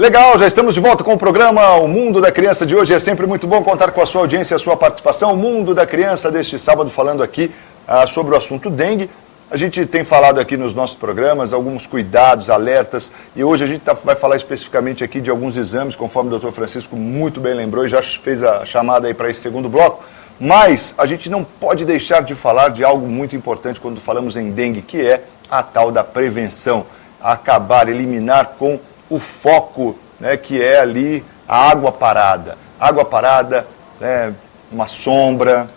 Legal, já estamos de volta com o programa O Mundo da Criança de hoje. É sempre muito bom contar com a sua audiência e a sua participação. O Mundo da Criança deste sábado falando aqui sobre o assunto dengue. A gente tem falado aqui nos nossos programas alguns cuidados, alertas, e hoje a gente vai falar especificamente aqui de alguns exames, conforme o Dr. Francisco muito bem lembrou e já fez a chamada aí para esse segundo bloco. Mas a gente não pode deixar de falar de algo muito importante quando falamos em dengue, que é a tal da prevenção. Acabar, eliminar com o foco, né, que é ali a água parada. Água parada, uma sombra,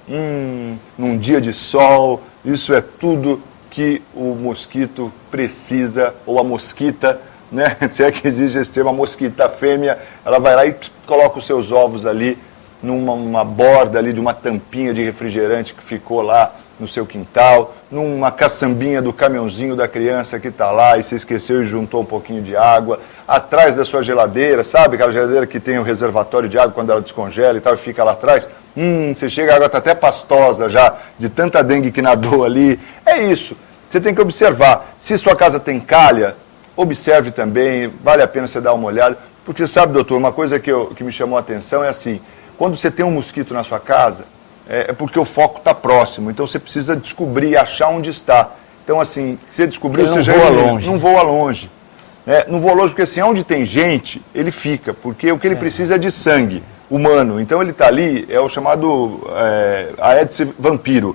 num dia de sol, isso é tudo que o mosquito precisa, ou a mosquita, né? Se é que existe esse termo, a mosquita fêmea, ela vai lá e coloca os seus ovos ali numa borda ali de uma tampinha de refrigerante que ficou lá no seu quintal, numa caçambinha do caminhãozinho da criança que está lá e se esqueceu e juntou um pouquinho de água, atrás da sua geladeira, sabe aquela geladeira que tem o reservatório de água quando ela descongela e tal, e fica lá atrás? Você chega, a água está até pastosa já, de tanta dengue que nadou ali. É isso, você tem que observar. Se sua casa tem calha, observe também, vale a pena você dar uma olhada, porque sabe, doutor, uma coisa que me chamou a atenção é assim, quando você tem um mosquito na sua casa, é porque o foco está próximo, então você precisa descobrir, achar onde está. Então, assim, você descobriu, você já não voa longe. Não voa longe porque, assim, onde tem gente, ele fica, porque o que ele precisa é de sangue humano. Então, ele está ali, é o chamado Aedes vampiro.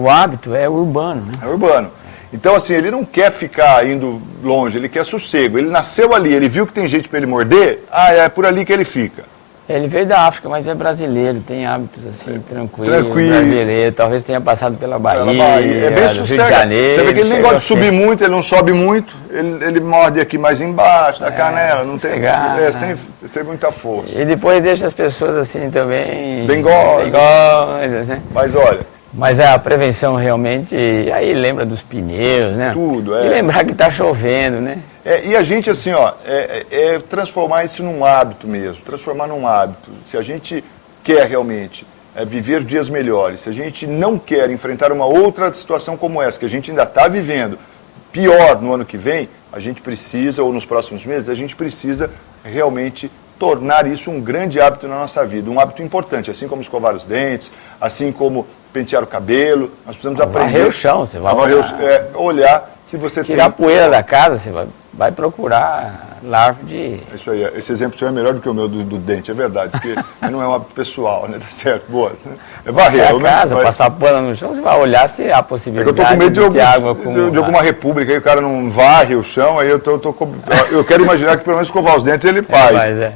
O hábito é urbano, né? É urbano. Então, assim, ele não quer ficar indo longe, ele quer sossego. Ele nasceu ali, ele viu que tem gente para ele morder, é por ali que ele fica. Ele veio da África, mas é brasileiro, tem hábitos assim, tranquilo. Brasileiro, talvez tenha passado pela Bahia, é bem Rio de Janeiro. Você vê que ele nem gosta de subir muito, ele não sobe muito, ele morde aqui mais embaixo, da canela, não tem, sem muita força. E depois deixa as pessoas assim também... Bengosas, né? Mas olha... Mas a prevenção realmente, aí lembra dos pneus, né? Tudo, E lembrar que está chovendo, né? E a gente, assim, transformar isso num hábito mesmo, transformar num hábito. Se a gente quer realmente viver dias melhores, se a gente não quer enfrentar uma outra situação como essa, que a gente ainda está vivendo, pior no ano que vem, a gente precisa, ou nos próximos meses, a gente precisa realmente tornar isso um grande hábito na nossa vida, um hábito importante, assim como escovar os dentes, assim como pentear o cabelo, nós precisamos aprender... Varrer o chão, você vai olhar se você tirar a poeira da casa, você vai procurar larva de... Isso aí, esse exemplo seu é melhor do que o meu do dente, é verdade, porque não é um hábito pessoal, né, tá certo, boa. É varrer. A casa, passar pano no chão, você vai olhar se há possibilidade eu tô com medo de água de alguma república, aí o cara não varre o chão, aí eu quero imaginar que pelo menos escovar os dentes ele faz.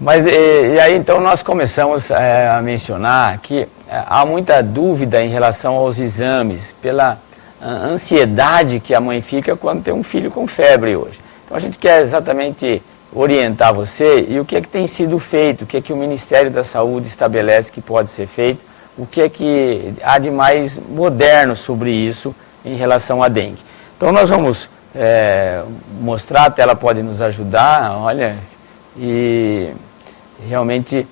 Mas e aí então nós começamos a mencionar que há muita dúvida em relação aos exames, pela ansiedade que a mãe fica quando tem um filho com febre hoje. Então a gente quer exatamente orientar você e o que é que tem sido feito, o que é que o Ministério da Saúde estabelece que pode ser feito, o que é que há de mais moderno sobre isso em relação à dengue. Então nós vamos mostrar, a tela pode nos ajudar, olha, e realmente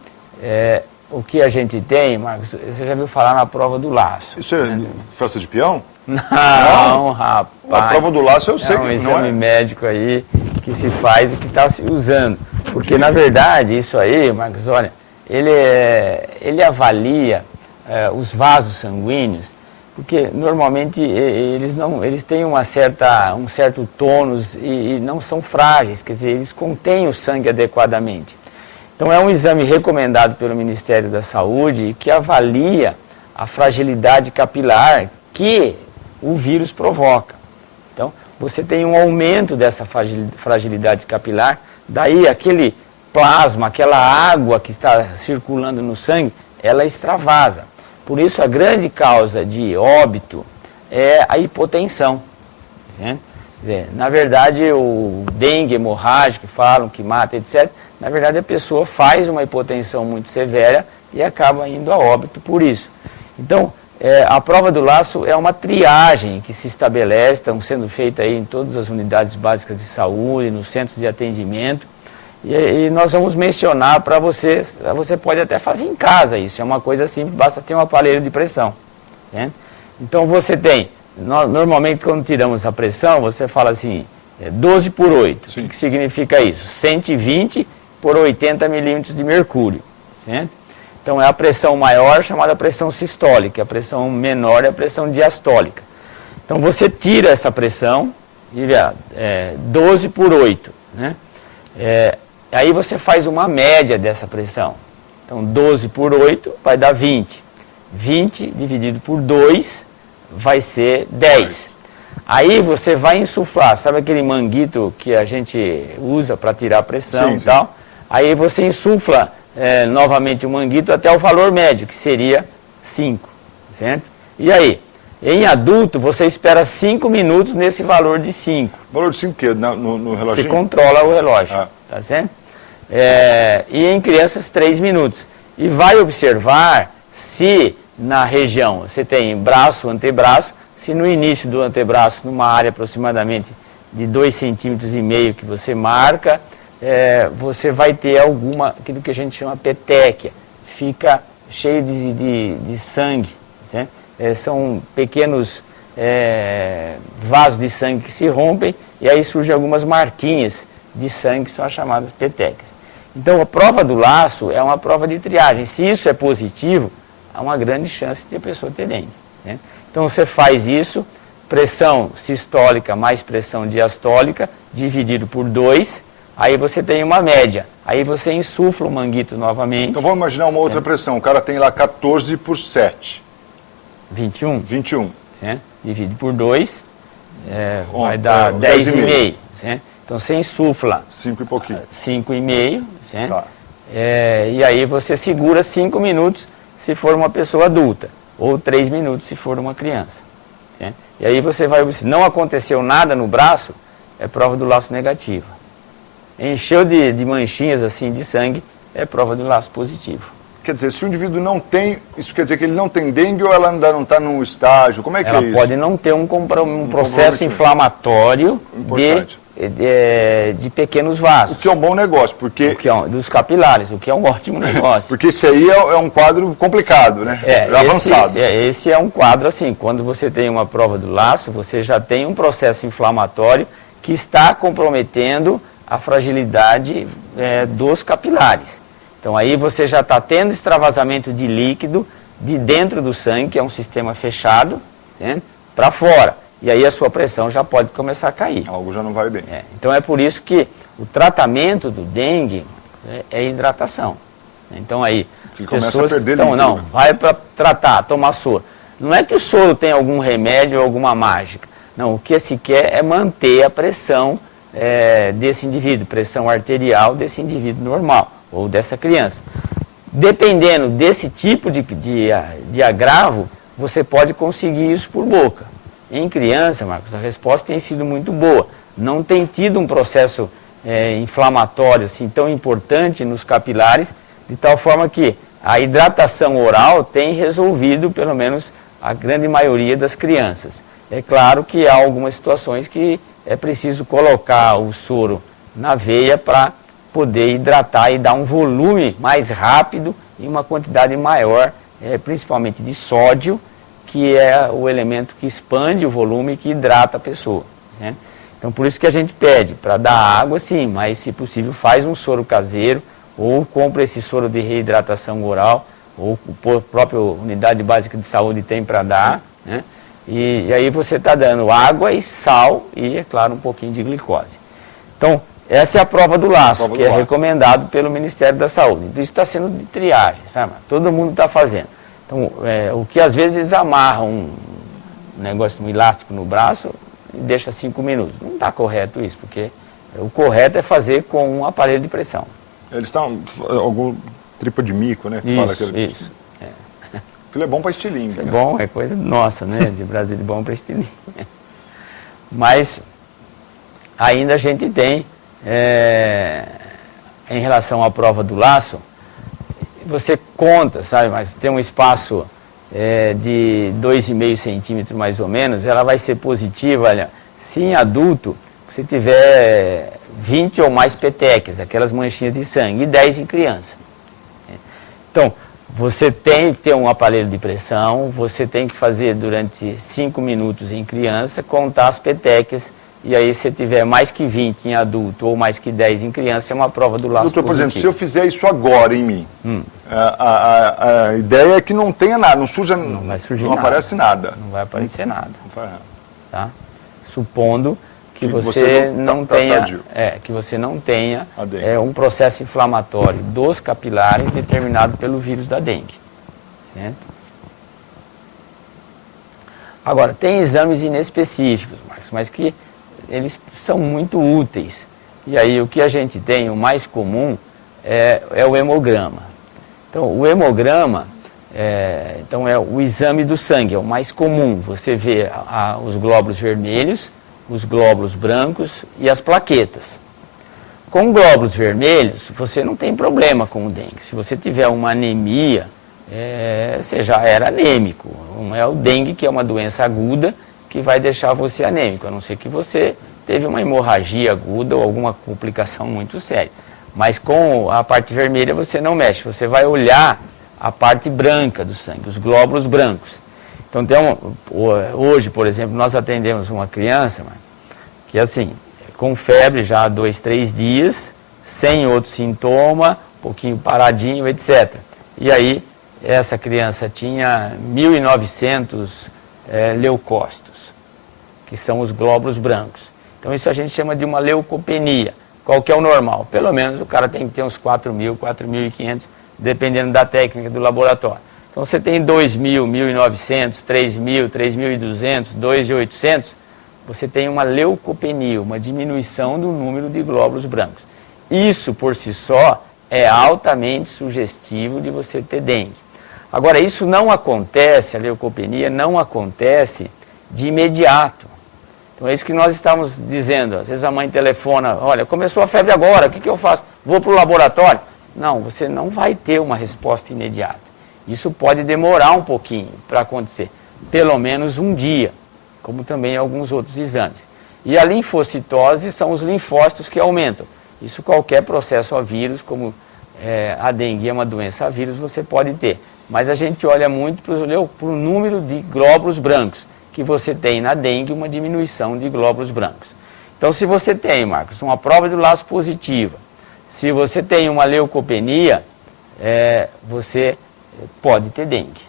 o que a gente tem, Marcos, você já viu falar na prova do laço. Isso é festa de peão? Não, rapaz. A prova do laço eu sei que não é. Um exame médico aí que se faz e que está se usando. Porque, na verdade, isso aí, Marcos, olha, ele avalia os vasos sanguíneos, porque normalmente eles têm um certo tônus e não são frágeis, quer dizer, eles contêm o sangue adequadamente. Então é um exame recomendado pelo Ministério da Saúde que avalia a fragilidade capilar que o vírus provoca. Então você tem um aumento dessa fragilidade capilar, daí aquele plasma, aquela água que está circulando no sangue, ela extravasa. Por isso a grande causa de óbito é a hipotensão. Certo? Quer dizer, na verdade, o dengue hemorrágico, que falam que mata, etc., na verdade a pessoa faz uma hipotensão muito severa e acaba indo a óbito por isso. Então, a prova do laço é uma triagem que se estabelece, estão sendo feitas aí em todas as unidades básicas de saúde, nos centros de atendimento, e nós vamos mencionar para você pode até fazer em casa isso, é uma coisa simples, basta ter um aparelho de pressão. Né? Então você tem, normalmente quando tiramos a pressão, você fala assim, 12 por 8. Sim. O que significa isso? 120 por 80 milímetros de mercúrio. Certo? Então é a pressão maior chamada pressão sistólica, a pressão menor é a pressão diastólica. Então você tira essa pressão, e 12 por 8. Né? Aí você faz uma média dessa pressão. Então 12 por 8 vai dar 20. 20 dividido por 2 vai ser 10. Aí você vai insuflar, sabe aquele manguito que a gente usa para tirar a pressão e tal? Aí você insufla novamente o manguito até o valor médio, que seria 5, certo? E aí, em adulto, você espera 5 minutos nesse valor de 5. Valor de 5 o quê? No relógio? Você controla o relógio, tá certo? E em crianças, 3 minutos. E vai observar se na região você tem braço, antebraço, se no início do antebraço, numa área aproximadamente de 2,5 centímetros que você marca, você vai ter aquilo que a gente chama petequia, fica cheio de sangue, certo? São pequenos vasos de sangue que se rompem e aí surgem algumas marquinhas de sangue que são as chamadas petequias. Então a prova do laço é uma prova de triagem. Se isso é positivo, há uma grande chance de a pessoa ter dengue. Né? Então você faz isso, pressão sistólica mais pressão diastólica, dividido por 2, aí você tem uma média. Aí você insufla o manguito novamente. Então vamos imaginar uma outra pressão. O cara tem lá 14 por 7. 21. 21. Certo? Divide por 2, vai dar 10,5. Então você insufla 5 e pouquinho. 5,5. Certo? Tá. E aí você segura 5 minutos se for uma pessoa adulta, ou 3 minutos se for uma criança. Certo? E aí você vai, se não aconteceu nada no braço, é prova do laço negativo. Encheu de manchinhas assim de sangue, é prova do laço positivo. Quer dizer, se o indivíduo não tem, isso quer dizer que ele não tem dengue ou ela ainda não está num estágio? Como é que é isso? Ela pode não ter um processo inflamatório de pequenos vasos. O que é um bom negócio, porque... Dos capilares, o que é um ótimo negócio. Porque esse aí é um quadro complicado, né? Avançado. Esse é um quadro assim, quando você tem uma prova do laço, você já tem um processo inflamatório que está comprometendo a fragilidade dos capilares. Então aí você já está tendo extravasamento de líquido de dentro do sangue, que é um sistema fechado, né, para fora. E aí a sua pressão já pode começar a cair. Algo já não vai bem. Então é por isso que o tratamento do dengue é hidratação. Então aí as pessoas vai para tratar, tomar soro. Não é que o soro tem algum remédio ou alguma mágica. Não, o que se quer é manter a pressão desse indivíduo, pressão arterial desse indivíduo normal, ou dessa criança. Dependendo desse tipo de agravo, você pode conseguir isso por boca. Em criança, Marcos, a resposta tem sido muito boa. Não tem tido um processo inflamatório assim, tão importante nos capilares, de tal forma que a hidratação oral tem resolvido, pelo menos, a grande maioria das crianças. É claro que há algumas situações que é preciso colocar o soro na veia para poder hidratar e dar um volume mais rápido e uma quantidade maior, principalmente de sódio, que é o elemento que expande o volume e que hidrata a pessoa. Né? Então, por isso que a gente pede para dar água, sim, mas, se possível, faz um soro caseiro ou compra esse soro de reidratação oral, ou a própria unidade básica de saúde tem para dar, né? E aí você está dando água e sal e, é claro, um pouquinho de glicose. Então, essa é a prova do laço, que é recomendado pelo Ministério da Saúde. Então, isso está sendo de triagem, sabe? Todo mundo está fazendo. Então, o que às vezes eles amarram um negócio, um elástico no braço e deixa 5 minutos. Não está correto isso, porque o correto é fazer com um aparelho de pressão. Eles estão, algum tripa de mico, né? Que isso, fala aquele... isso. Aquilo é bom para estilingue. Isso é bom, é coisa nossa, né? De Brasil, de bom para estilingue. Mas ainda a gente tem, em relação à prova do laço, você conta, sabe, mas tem um espaço de 2,5 centímetros mais ou menos, ela vai ser positiva, olha, se em adulto você tiver 20 ou mais petequias, aquelas manchinhas de sangue, e 10 em criança. Então, você tem que ter um aparelho de pressão, você tem que fazer durante 5 minutos em criança, contar as petequias e aí se tiver mais que 20 em adulto ou mais que 10 em criança, é uma prova do laço Doutor, por exemplo, positivo. se eu fizer isso agora em mim, a ideia é que não tenha nada, não surja, Não vai surgir não nada. aparece nada. Não vai aparecer nada, Não vai- tá? Supondo que Que você você não tá tenha, sadio. que você não tenha A dengue. um processo inflamatório dos capilares determinado pelo vírus da dengue, certo? Agora, tem exames inespecíficos, Marcos, mas que eles são muito úteis. E aí o que a gente tem, o mais comum, é o hemograma. Então, o hemograma é o exame do sangue, é o mais comum. Você vê os glóbulos vermelhos, os glóbulos brancos e as plaquetas. Com glóbulos vermelhos, você não tem problema com o dengue. Se você tiver uma anemia, você já era anêmico. Não é o dengue, que é uma doença aguda, que vai deixar você anêmico, a não ser que você teve uma hemorragia aguda ou alguma complicação muito séria. Mas com a parte vermelha você não mexe, você vai olhar a parte branca do sangue, os glóbulos brancos. Então, hoje, por exemplo, nós atendemos uma criança, que assim, com febre já há 2, 3 dias, sem outro sintoma, um pouquinho paradinho, etc. E aí, essa criança tinha 1.900 leucócitos, que são os glóbulos brancos. Então, isso a gente chama de uma leucopenia. Qual que é o normal? Pelo menos o cara tem que ter uns 4.000, 4.500, dependendo da técnica do laboratório. Então, você tem 2.000, 1.900, 3.000, 3.200, 2.800, você tem uma leucopenia, uma diminuição do número de glóbulos brancos. Isso, por si só, é altamente sugestivo de você ter dengue. Agora, isso não acontece, a leucopenia não acontece de imediato. Então, é isso que nós estamos dizendo. Às vezes a mãe telefona, olha, começou a febre agora, o que eu faço? Vou para o laboratório? Não, você não vai ter uma resposta imediata. Isso pode demorar um pouquinho para acontecer, pelo menos um dia, como também alguns outros exames. E a linfocitose são os linfócitos que aumentam. Isso qualquer processo a vírus, como a dengue é uma doença a vírus, você pode ter. Mas a gente olha muito para o número de glóbulos brancos, que você tem na dengue uma diminuição de glóbulos brancos. Então, se você tem, Marcos, uma prova do laço positiva, se você tem uma leucopenia, você pode ter dengue.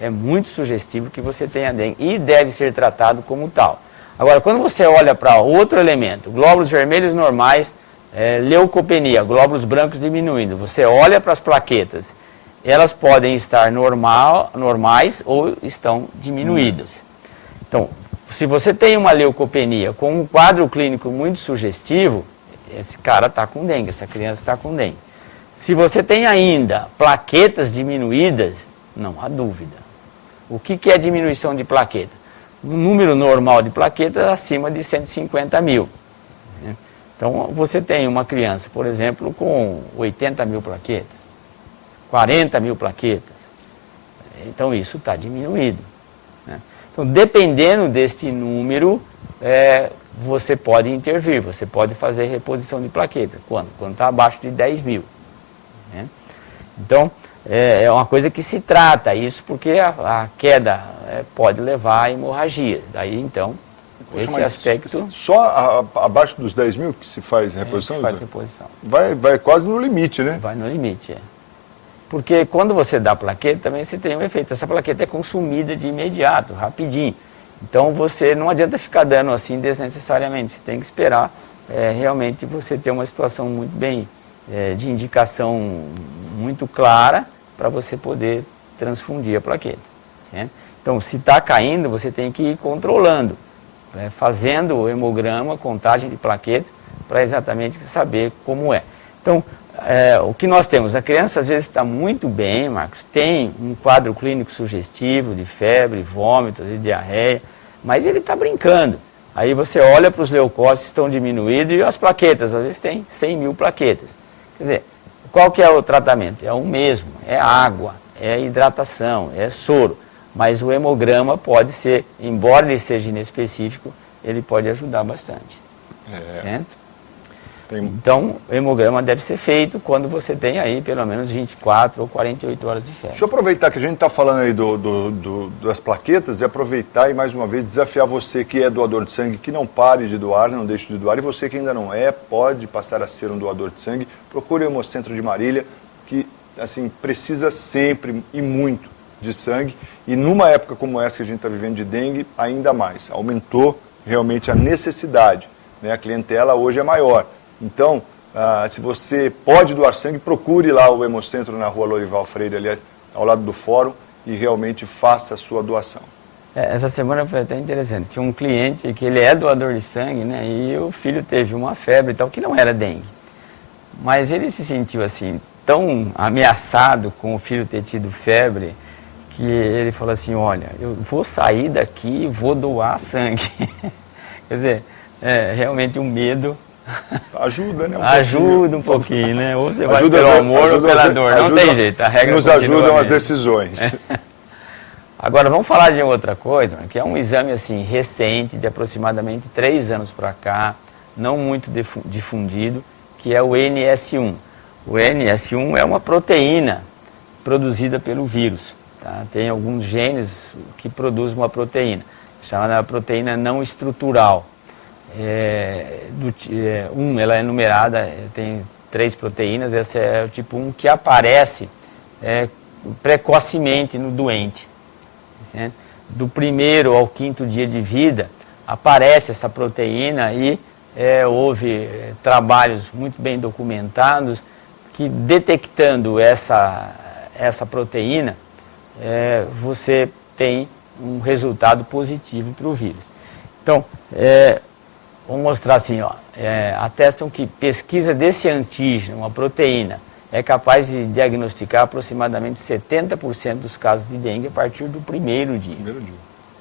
É muito sugestivo que você tenha dengue e deve ser tratado como tal. Agora, quando você olha para outro elemento, glóbulos vermelhos normais, leucopenia, glóbulos brancos diminuindo, você olha para as plaquetas, elas podem estar normais ou estão diminuídas. Então, se você tem uma leucopenia com um quadro clínico muito sugestivo, esse cara está com dengue, essa criança está com dengue. Se você tem ainda plaquetas diminuídas, não há dúvida. O que é diminuição de plaqueta? Um número normal de plaquetas acima de 150.000. Né? Então, você tem uma criança, por exemplo, com 80.000 plaquetas, 40.000 plaquetas. Então, isso está diminuído. Né? Então, dependendo deste número, você pode intervir, você pode fazer reposição de plaqueta. Quando? Quando está abaixo de 10.000. Né? Então, é uma coisa que se trata isso, porque a queda pode levar a hemorragias. Daí, então, esse aspecto... Só abaixo dos 10.000 que se faz reposição? Se faz reposição. Vai quase no limite, né? Vai no limite, Porque quando você dá plaqueta, também você tem um efeito. Essa plaqueta é consumida de imediato, rapidinho. Então, você não adianta ficar dando assim desnecessariamente. Você tem que esperar realmente você ter uma situação muito bem, de indicação muito clara para você poder transfundir a plaqueta. Né? Então, se está caindo, você tem que ir controlando, fazendo o hemograma, contagem de plaquetas, para exatamente saber como é. Então, o que nós temos? A criança às vezes está muito bem, Marcos, tem um quadro clínico sugestivo de febre, vômitos e diarreia, mas ele está brincando. Aí você olha para os leucócitos que estão diminuídos e as plaquetas, às vezes tem 100.000 plaquetas. Quer dizer, qual que é o tratamento? É o mesmo, é água, é hidratação, é soro. Mas o hemograma pode ser, embora ele seja inespecífico, ele pode ajudar bastante. Certo? Então, o hemograma deve ser feito quando você tem aí pelo menos 24 ou 48 horas de febre. Deixa eu aproveitar que a gente está falando aí das plaquetas e aproveitar e mais uma vez desafiar você que é doador de sangue, que não pare de doar, não deixe de doar. E você que ainda não é, pode passar a ser um doador de sangue. Procure o Hemocentro de Marília, que assim, precisa sempre e muito de sangue. E numa época como essa que a gente está vivendo de dengue, ainda mais. Aumentou realmente a necessidade, né? A clientela hoje é maior. Então, se você pode doar sangue, procure lá o Hemocentro na rua Lorival Freire, ali ao lado do fórum, e realmente faça a sua doação. Essa semana foi até interessante, que um cliente, que ele é doador de sangue, né, e o filho teve uma febre e tal, que não era dengue. Mas ele se sentiu assim, tão ameaçado com o filho ter tido febre, que ele falou assim, olha, eu vou sair daqui e vou doar sangue. Quer dizer, realmente um medo... Ajuda, né? Ajuda um pouquinho, né? Ou você vai pelo amor ou pela dor, não tem jeito, a regra nos ajudam as decisões. Agora, vamos falar de outra coisa, que é um exame assim recente, de aproximadamente 3 anos para cá, não muito difundido, que é o NS1. O NS1 é uma proteína produzida pelo vírus. Tá? Tem alguns genes que produzem uma proteína, chamada proteína não estrutural. Ela é numerada, tem 3 proteínas, essa é o tipo 1 que aparece precocemente no doente. Certo? Do 1º ao 5º dia de vida, aparece essa proteína e houve trabalhos muito bem documentados que detectando essa proteína, você tem um resultado positivo para o vírus. Então, vamos mostrar assim, ó, atestam que pesquisa desse antígeno, uma proteína, é capaz de diagnosticar aproximadamente 70% dos casos de dengue a partir do primeiro dia.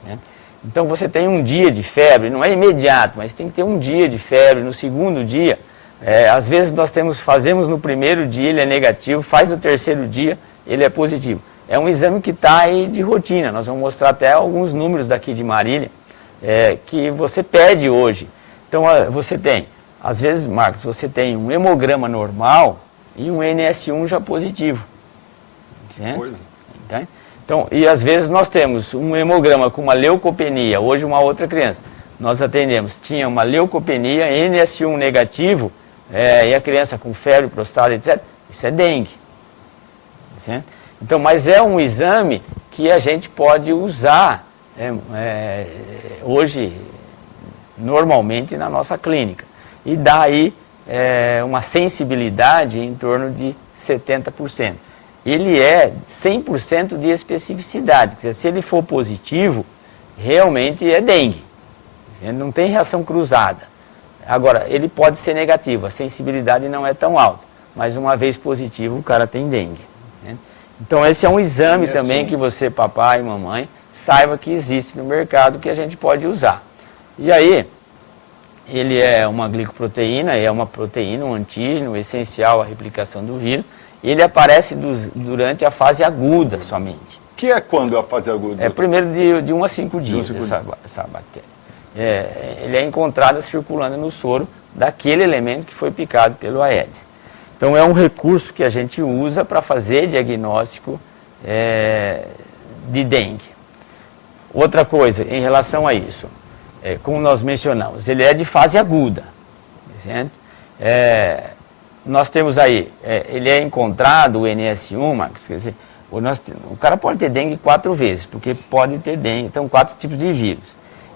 Né? Então você tem um dia de febre, não é imediato, mas tem que ter um dia de febre, no segundo dia, às vezes nós fazemos no primeiro dia, ele é negativo, faz no terceiro dia, ele é positivo. É um exame que está aí de rotina, nós vamos mostrar até alguns números daqui de Marília, que você pede hoje. Então, você tem, às vezes, Marcos, você tem um hemograma normal e um NS1 já positivo. Certo? Então, e às vezes nós temos um hemograma com uma leucopenia, hoje uma outra criança, nós atendemos, tinha uma leucopenia, NS1 negativo, e a criança com febre, prostada, etc., isso é dengue. Certo? Então, mas é um exame que a gente pode usar hoje, normalmente na nossa clínica. E dá aí uma sensibilidade em torno de 70%. Ele é 100% de especificidade, quer dizer, se ele for positivo, realmente é dengue. Ele não tem reação cruzada. Agora, ele pode ser negativo, a sensibilidade não é tão alta, mas uma vez positivo, o cara tem dengue. Né? Então, esse é um exame também que você, papai e mamãe, saiba que existe no mercado que a gente pode usar. E aí, ele é uma glicoproteína, é uma proteína, um antígeno essencial à replicação do vírus. Ele aparece durante a fase aguda somente. Que é quando a fase aguda? Primeiro de 1 a 5 dias essa bactéria. Ele é encontrado circulando no soro daquele elemento que foi picado pelo Aedes. Então é um recurso que a gente usa para fazer diagnóstico de dengue. Outra coisa, em relação a isso, como nós mencionamos, ele é de fase aguda. Certo? Nós temos aí, ele é encontrado, o NS1, Marcos, quer dizer, o cara pode ter dengue 4 vezes, porque pode ter dengue, então 4 tipos de vírus.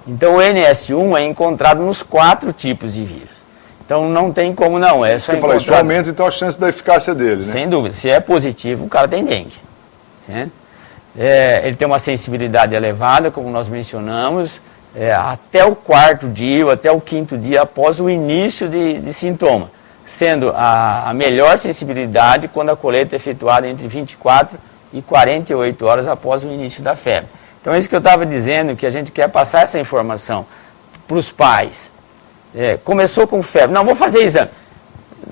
Então o NS1 é encontrado nos 4 tipos de vírus. Então não tem como não, só encontrar... Isso aumenta então a chance da eficácia dele, né? Sem dúvida, se é positivo, o cara tem dengue. Certo? Ele tem uma sensibilidade elevada, como nós mencionamos, até o 4º dia ou até o 5º dia após o início de sintoma, sendo a melhor sensibilidade quando a coleta é efetuada entre 24 e 48 horas após o início da febre. Então é isso que eu estava dizendo, que a gente quer passar essa informação para os pais. Começou com febre, não, vou fazer exame.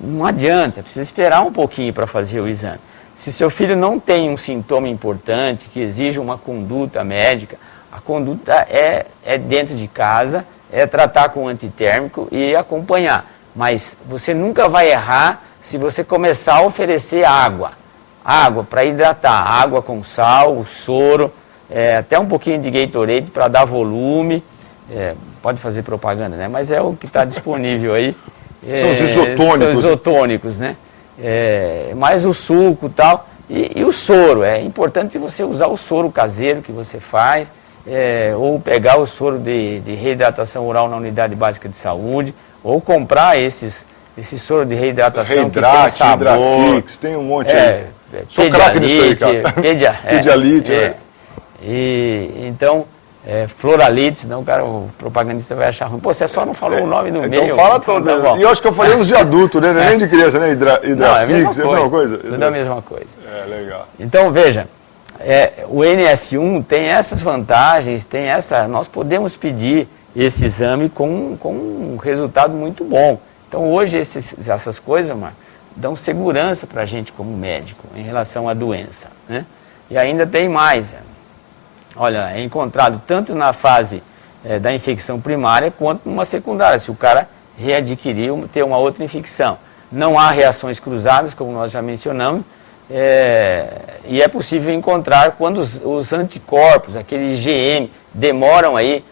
Não adianta, precisa esperar um pouquinho para fazer o exame. Se seu filho não tem um sintoma importante, que exige uma conduta médica, a conduta é dentro de casa, tratar com antitérmico e acompanhar. Mas você nunca vai errar se você começar a oferecer água. Água para hidratar, água com sal, o soro, até um pouquinho de Gatorade para dar volume. Pode fazer propaganda, né? Mas é o que está disponível aí. São os isotônicos. São isotônicos, né? Mais o suco e tal. E o soro, é importante você usar o soro caseiro que você faz, ou pegar o soro de reidratação oral na unidade básica de saúde, ou comprar esse soro de reidratação que tem sabor. Hidrafix, tem um monte aí. Sou craque nisso aí, cara. Pedialite, então, Floralite, não, cara, o propagandista vai achar ruim. Pô, você só não falou o nome do meio. Então fala todo. Tá, e eu acho que eu falei uns de adulto, né? Nem de criança, né? Hidrafix, é a mesma coisa. Tudo a mesma coisa. Legal. Então, veja, o NS1 tem essas vantagens, nós podemos pedir esse exame com um resultado muito bom. Então, hoje, essas coisas, Marcos, dão segurança para a gente como médico em relação à doença, né? E ainda tem mais. Olha, é encontrado tanto na fase da infecção primária quanto numa secundária, se o cara readquirir, ter uma outra infecção. Não há reações cruzadas, como nós já mencionamos, e é possível encontrar quando os anticorpos, aquele IgM, demoram aí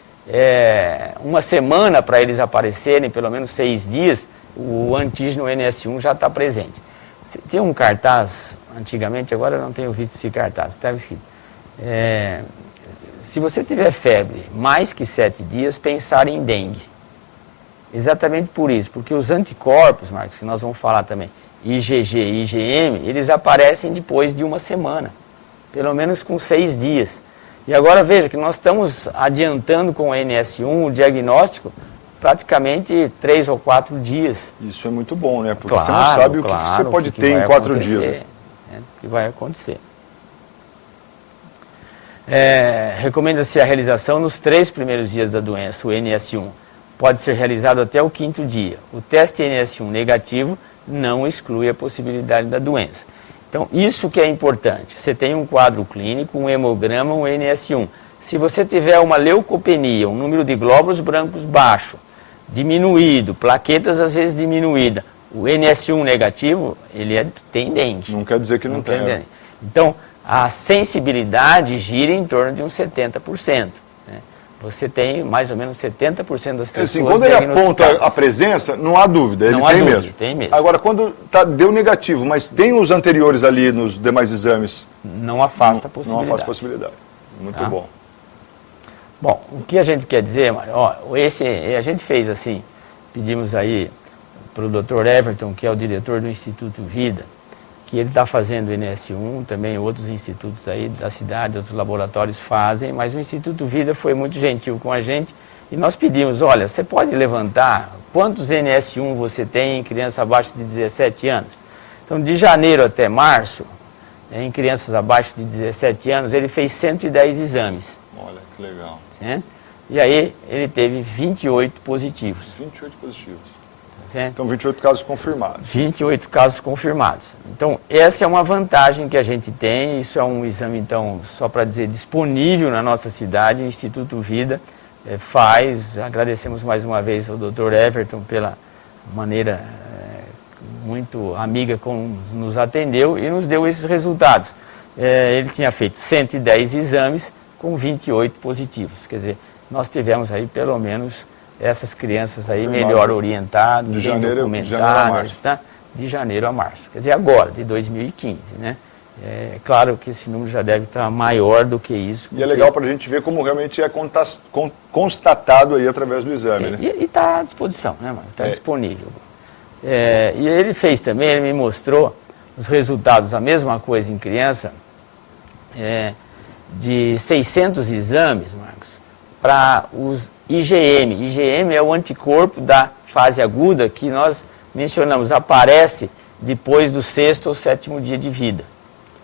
uma semana para eles aparecerem, pelo menos 6 dias, o antígeno NS1 já está presente. Tinha um cartaz, antigamente, agora eu não tenho visto esse cartaz, estava escrito. Se você tiver febre mais que 7 dias, pensar em dengue. Exatamente por isso, porque os anticorpos, Marcos, que nós vamos falar também, IgG e IgM, eles aparecem depois de uma semana, pelo menos com 6 dias. E agora veja que nós estamos adiantando com o NS1 o diagnóstico praticamente 3 ou 4 dias. Isso é muito bom, né? Porque claro, você não sabe o que você pode ter em 4 dias. Né? O que vai acontecer. Recomenda-se a realização nos 3 primeiros dias da doença, o NS1. Pode ser realizado até o 5º dia. O teste NS1 negativo não exclui a possibilidade da doença. Então, isso que é importante. Você tem um quadro clínico, um hemograma, um NS1. Se você tiver uma leucopenia, um número de glóbulos brancos baixo, diminuído, plaquetas às vezes diminuída, o NS1 negativo, ele tem dengue. Não quer dizer que não tem. Dengue. Então, a sensibilidade gira em torno de uns 70%. Né? Você tem mais ou menos 70% das pessoas assim, quando ele aponta a presença, não há dúvida, ele tem mesmo. Agora, quando deu negativo, mas tem os anteriores ali nos demais exames... Não afasta a possibilidade. Não afasta a possibilidade. Muito bom. Bom, o que a gente quer dizer, Mário, a gente fez assim, pedimos aí para o Dr. Everton, que é o diretor do Instituto Vida, que ele está fazendo o NS1, também outros institutos aí da cidade, outros laboratórios fazem, mas o Instituto Vida foi muito gentil com a gente e nós pedimos, olha, você pode levantar quantos NS1 você tem em criança abaixo de 17 anos? Então, de janeiro até março, em crianças abaixo de 17 anos, ele fez 110 exames. Olha, que legal. Certo? E aí ele teve 28 positivos. 28 positivos. Certo? Então 28 casos confirmados. 28 casos confirmados. Então essa é uma vantagem que a gente tem, isso é um exame então, só para dizer, disponível na nossa cidade, o Instituto Vida faz, agradecemos mais uma vez ao Dr. Everton pela maneira muito amiga como nos atendeu e nos deu esses resultados. Ele tinha feito 110 exames, com 28 positivos. Quer dizer, nós tivemos aí pelo menos essas crianças aí melhor orientadas, bem documentadas, tá? De janeiro a março. Quer dizer, agora, de 2015, né? É claro que esse número já deve estar maior do que isso. E é legal para a gente ver como realmente é constatado aí através do exame, né? E está à disposição, né, mano? Está disponível. E ele fez também, ele me mostrou os resultados, a mesma coisa em criança, de 600 exames, Marcos, para os IgM. IgM é o anticorpo da fase aguda que nós mencionamos, aparece depois do 6º ou 7º dia de vida.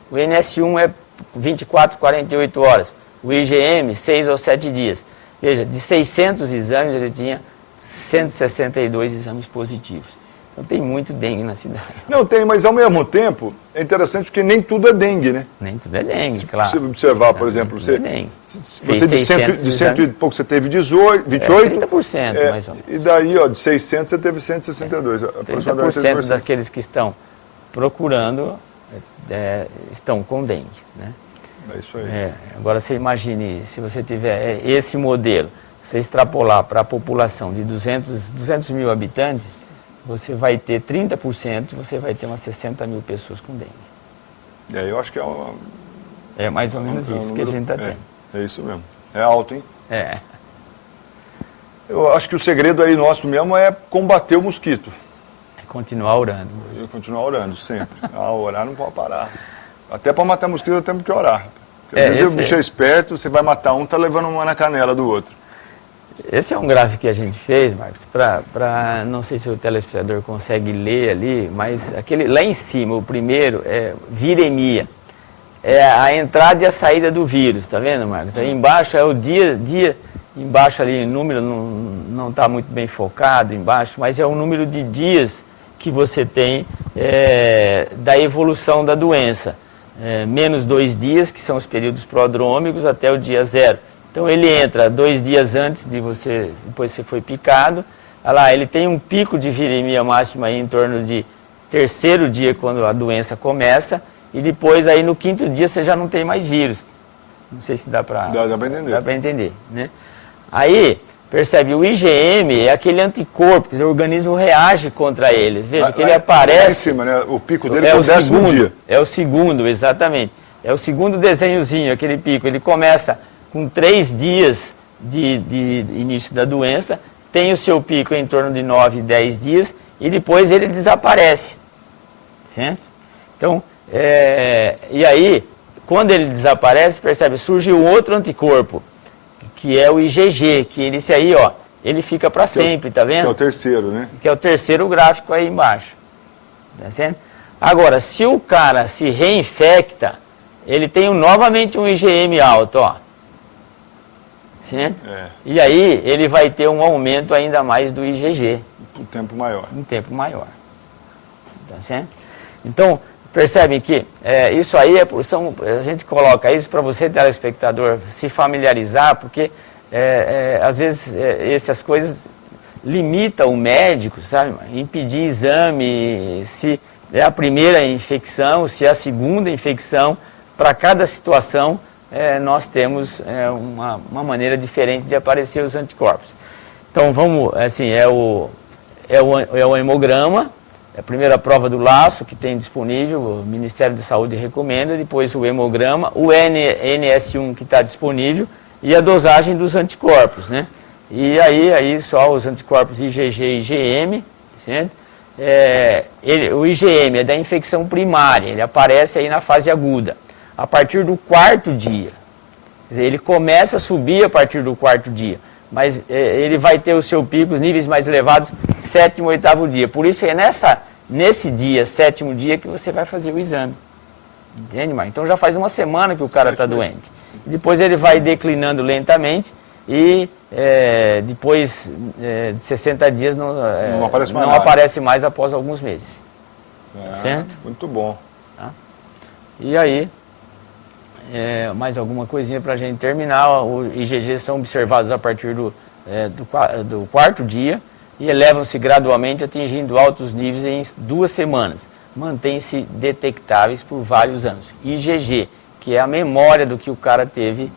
O NS1 é 24, 48 horas. O IgM, 6 ou 7 dias. Veja, de 600 exames ele tinha 162 exames positivos. Então tem muito dengue na cidade. Não tem, mas ao mesmo tempo é interessante porque nem tudo é dengue, né? Nem tudo é dengue, claro. Se você observar, por exemplo, você, você de 100 e pouco você teve 18, 28. 30%, mais ou menos. E daí, ó, de 600 você teve 162. 30% daqueles que estão procurando estão com dengue, né? É isso aí. Agora você imagine, se você tiver esse modelo, você extrapolar para a população de 200 mil habitantes, você vai ter 30%, você vai ter umas 60 mil pessoas com dengue. Eu acho que é mais ou menos isso que a gente está tendo. É isso mesmo. É alto, hein? É. Eu acho que o segredo aí nosso mesmo é combater o mosquito. Continuar orando. E continuar orando, sempre. Orar não pode parar. Até para matar mosquito temos que orar. Porque às vezes o bicho é esperto, você vai matar um, tá levando uma na canela do outro. Esse é um gráfico que a gente fez, Marcos, não sei se o telespectador consegue ler ali, mas aquele lá em cima, o primeiro, é viremia. É a entrada e a saída do vírus, tá vendo, Marcos? Aí embaixo é o dia, embaixo ali o número não está muito bem focado embaixo, mas é o número de dias que você tem da evolução da doença. Menos 2 dias, que são os períodos prodrômicos, até o dia 0. Então ele entra 2 dias antes de você, depois você foi picado. Olha lá, ele tem um pico de viremia máxima aí em torno de 3º dia, quando a doença começa, e depois aí no 5º dia você já não tem mais vírus. Não sei se dá para entender. Dá para entender, né? Aí, percebe, o IgM é aquele anticorpo, quer dizer, o organismo reage contra ele. Veja que ele aparece... Lá em cima, né? O pico dele é o 10º dia. É o segundo, exatamente. É o segundo desenhozinho, aquele pico. Ele começa com 3 dias de início da doença, tem o seu pico em torno de 9, 10 dias, e depois ele desaparece. Certo? Então, e aí, quando ele desaparece, percebe, surge um outro anticorpo, que é o IgG, que esse aí, ó, ele fica para sempre, tá vendo? Que é o terceiro, né? Que é o terceiro gráfico aí embaixo. Tá certo? Agora, se o cara se reinfecta, ele tem novamente um IgM alto, ó. Certo? E aí ele vai ter um aumento ainda mais do IgG. Um tempo maior. Um tempo maior. Tá certo? Então, percebem que isso aí, a gente coloca isso para você, telespectador, se familiarizar, porque às vezes essas coisas limitam o médico, sabe? Impedir exame, se é a primeira infecção, se é a segunda infecção, para cada situação nós temos uma maneira diferente de aparecer os anticorpos. Então vamos, assim, é o hemograma, é a primeira prova do laço que tem disponível, o Ministério da Saúde recomenda, depois o hemograma, o NS1 que está disponível e a dosagem dos anticorpos, né? E aí só os anticorpos IgG e IgM, certo? O IgM é da infecção primária, ele aparece aí na fase aguda, a partir do 4º dia. Quer dizer, ele começa a subir a partir do 4º dia, mas ele vai ter o seu pico, os níveis mais elevados, 7º, 8º dia. Por isso é nesse dia, 7º dia, que você vai fazer o exame. Entende, Marcos? Então já faz uma semana que o cara está doente. Depois ele vai declinando lentamente e depois de 60 dias não aparece mais após alguns meses. Certo? Muito bom. Tá? E aí, mais alguma coisinha para a gente terminar. O IgG são observados a partir do 4º dia e elevam-se gradualmente, atingindo altos níveis em 2 semanas. Mantêm-se detectáveis por vários anos. IgG, que é a memória do que o cara teve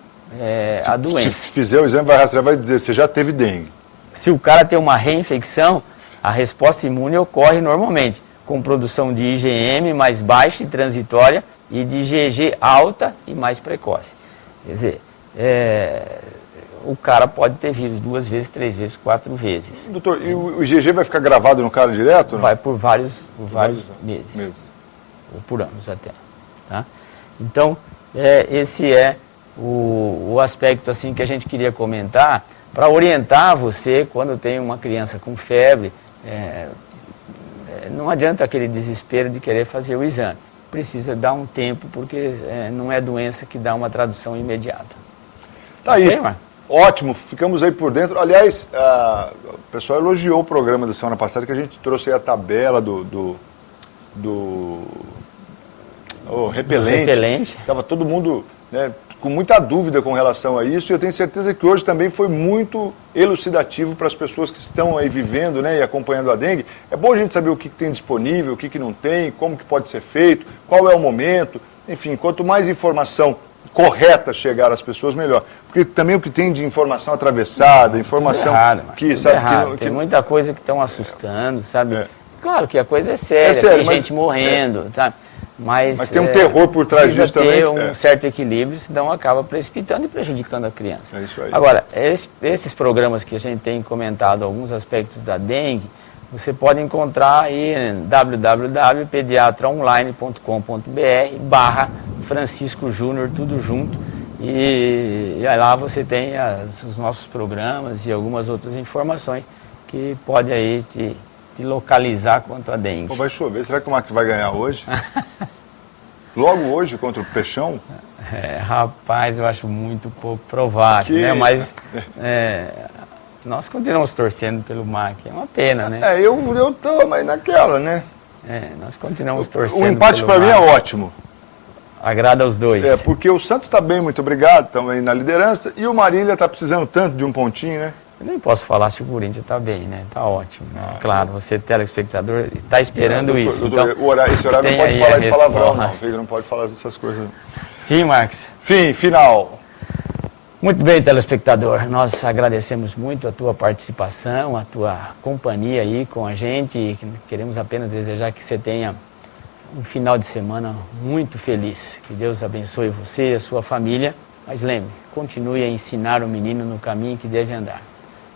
a doença. Se fizer o exame, vai rastrear, vai dizer, você já teve dengue. Se o cara tem uma reinfecção, a resposta imune ocorre normalmente, com produção de IgM mais baixa e transitória e de IgG alta e mais precoce. Quer dizer, o cara pode ter vírus 2 vezes, 3 vezes, 4 vezes. Doutor, e o IgG vai ficar gravado no cara direto? Não? Vai por vários meses. Ou por anos até. Tá? Então, esse é o aspecto assim, que a gente queria comentar para orientar você quando tem uma criança com febre. Não adianta aquele desespero de querer fazer o exame. Precisa dar um tempo, porque não é doença que dá uma tradução imediata. Tá aí. Okay, Ótimo, ficamos aí por dentro. Aliás, o pessoal elogiou o programa da semana passada, que a gente trouxe aí a tabela do repelente. Estava todo mundo, né, com muita dúvida com relação a isso, e eu tenho certeza que hoje também foi muito elucidativo para as pessoas que estão aí vivendo, né, e acompanhando a dengue. É bom a gente saber o que tem disponível, o que não tem, como que pode ser feito, qual é o momento. Enfim, quanto mais informação correta chegar às pessoas, melhor. Porque também o que tem de informação atravessada, informação que, sabe, tem muita coisa que estão assustando, sabe? Claro que a coisa é séria, tem gente morrendo, sabe? Mas tem um terror por trás disso também. Precisa ter um certo equilíbrio, senão acaba precipitando e prejudicando a criança. É isso aí. Agora, esses programas que a gente tem comentado, alguns aspectos da dengue, você pode encontrar aí em www.pediatraonline.com.br/Francisco Júnior, tudo junto. E aí lá você tem os nossos programas e algumas outras informações que pode aí te localizar quanto a dengue. Pô, vai chover, será que o Marcos vai ganhar hoje? Logo hoje contra o Peixão? Rapaz, eu acho muito pouco provável, né? Mas nós continuamos torcendo pelo MAC, é uma pena, né? Eu tô, mas naquela, né? Nós continuamos torcendo. O empate para mim é ótimo. Agrada aos dois. Porque o Santos está bem, muito obrigado, também na liderança, e o Marília está precisando tanto de um pontinho, né? Eu nem posso falar se o Corinthians está bem, né? Está ótimo. Claro, você, telespectador, está esperando isso. Então, esse horário não pode falar de palavrão, não. Filho, não pode falar dessas coisas. Fim, Marcos. Final. Muito bem, telespectador. Nós agradecemos muito a tua participação, a tua companhia aí com a gente. Queremos apenas desejar que você tenha um final de semana muito feliz. Que Deus abençoe você e a sua família. Mas lembre, continue a ensinar o menino no caminho que deve andar.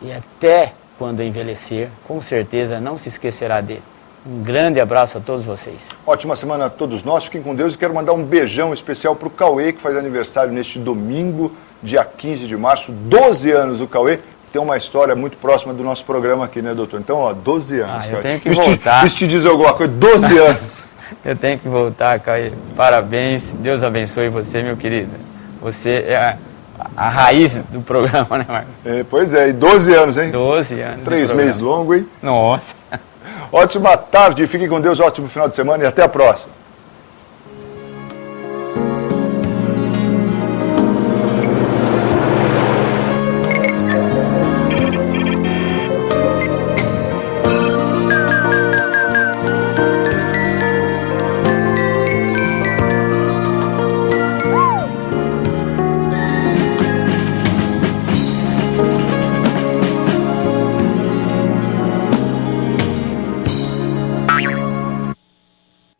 E até quando envelhecer, com certeza não se esquecerá dele. Um grande abraço a todos vocês. Ótima semana a todos nós. Fiquem com Deus e quero mandar um beijão especial para o Cauê, que faz aniversário neste domingo, dia 15 de março. 12 anos o Cauê. Tem uma história muito próxima do nosso programa aqui, né, doutor? Então, 12 anos. Eu tenho que voltar. Isso te diz alguma coisa? 12 anos. Eu tenho que voltar, Cauê. Parabéns. Deus abençoe você, meu querido. Você é a raiz do programa, né, Marcos? Pois é, e 12 anos, hein? 12 anos. 3 meses longo, hein? Nossa. Ótima tarde, fiquem com Deus, ótimo final de semana e até a próxima.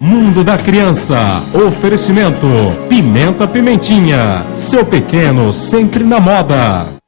Mundo da Criança. Oferecimento Pimenta Pimentinha. Seu pequeno sempre na moda.